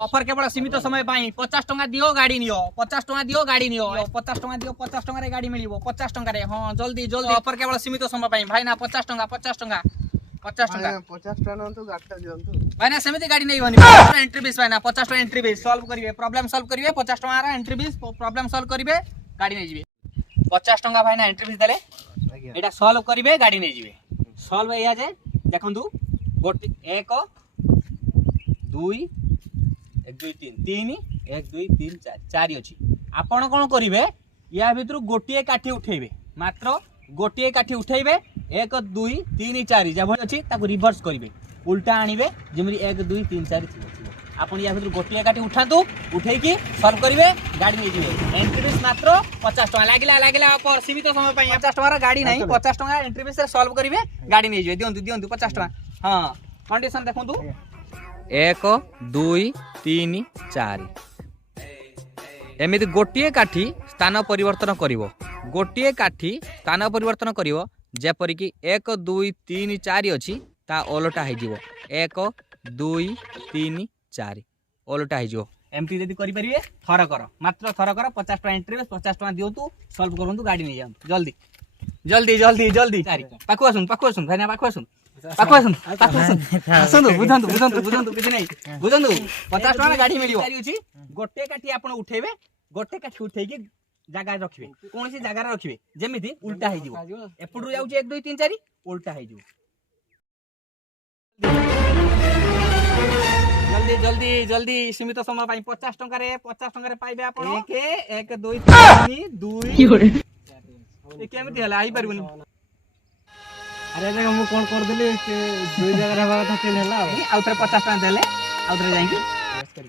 offer केवल सीमित समय 50 टंका दियो गाड़ी नियो 50 टंका दियो गाड़ी नियो 50 टंका दियो 50 टंका रे गाड़ी मिलिबो 50 टंका रे हां जल्दी जल्दी ऑफर केवल सीमित समय भाई ना 50 टंका 50 टंका 50 टंका 50 टंका तो गाड़ीटा दियंतु भाई ना सेमिति गाड़ी नै बनी एंट्री फीस भाई ना 50 टंका एंट्री फीस सॉल्व करिवे प्रॉब्लम सॉल्व करिवे 50 टंका रा एंट्री फीस प्रॉब्लम सॉल्व करिवे गाड़ी नै जिवे 50 टंका भाई ना एंट्री फीस देले एटा सॉल्व करिवे गाड़ी नै जिवे सॉल्व एया जे देखंतु गोटी 1 2 1 2 3 3 1 2 3 4 4 अछि आपण कोन करिवे या भितर गोटिए काठी उठेइबे मात्र गोटिए काठी उठेइबे 1 2 3 4 जे भली अछि ताको रिवर्स करिवे उल्टा आनिबे जेमि 1 2 3 4 आपण या भितर गोटिए काठी उठातु उठेई की सॉल्व करिवे गाड़ी नै जिवे एंट्री फीस मात्र 50 टका लागिला पर सीमित समय पई 50 टका रा गाड़ी नै 50 टका एंट्री फीस से सॉल्व करिवे गाड़ी नै जिवे दियंतु 50 टका हां कंडीशन देखंतु 1 2 3 4 एमिति गोटिए काठी स्थान परिवर्तन करिवो गोटिए काठी स्थान परिवर्तन करिवो जेपरि कि 1 2 3 4 अछि ता ओलटा हे जिवो 1 2 3 4 ओलटा हे जिवो एमटी जदी करि परिवे थरा कर मात्र थरा कर 50 टका एंट्री 50 टका दियंतु सॉल्व करंतु गाड़ी नै जाम जल्दी जल्दी जल्दी जल्दी पाखु आसुन भाई ना पाखु आसुन बुझंतु किछ नै बुझंतु 50 टका गाड़ी मिलियो अछि गोटे काठी आपण उठेबे गोटे काठी उठेई के जगह रखिबे कोनसी जगह रखिबे जेमिति उल्टा हे जिवो एपुडु जाउची 1 2 3 4 उल्टा हे जिवो जल्दी जल्दी जल्दी सीमित समय पाई 50 टका रे पाइबे आपण 1 2 3 2 ए केमिति हला आई परबनी अरे देखो मु कोन कर देली दुई जगह रहबा था केन हला आउथरे 50 टका देले आउथरे जाई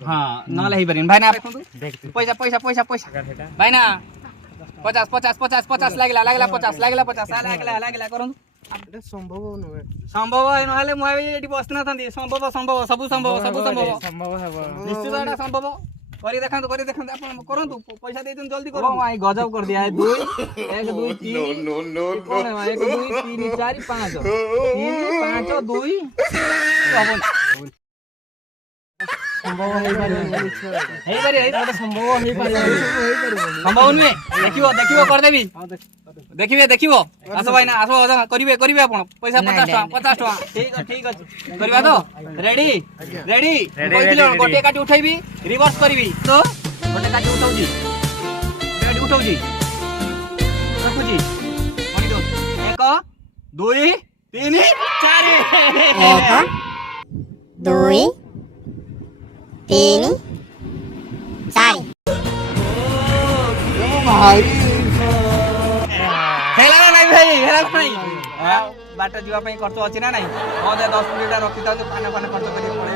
हां नले ही परिन भाई ना देखंतु पैसा भाई ना 50 लागला 50 लागला करंतु एटा संभव नहे संभव नहले मु एडी बसना थांदी संभव सब संभव हेबो निश्चित एटा संभव करी देखंतु आपण करंतु पैसा दे दिन जल्दी करो भाई गजब कर दिया है 2 1 2 3 नो 1 2 3 4 5 3 5 2 संभव हे संभव नुहे देखिबो कर देबी देखिबो आसो भाई ना आसो करिवे आपण पैसा 50 टका ठीक अछि करबा तो रेडी गोटे काटी उठैबी रिवर्स करबी तो गोटे काटी उठौजी रखुजी मनी दो 1 2 3 4 2 3 4 भाई हेला नहीं बाट जीवा पई खर्च अछि ना नहीं 10 मिनिट रखि था पाने खर्च करी पड़े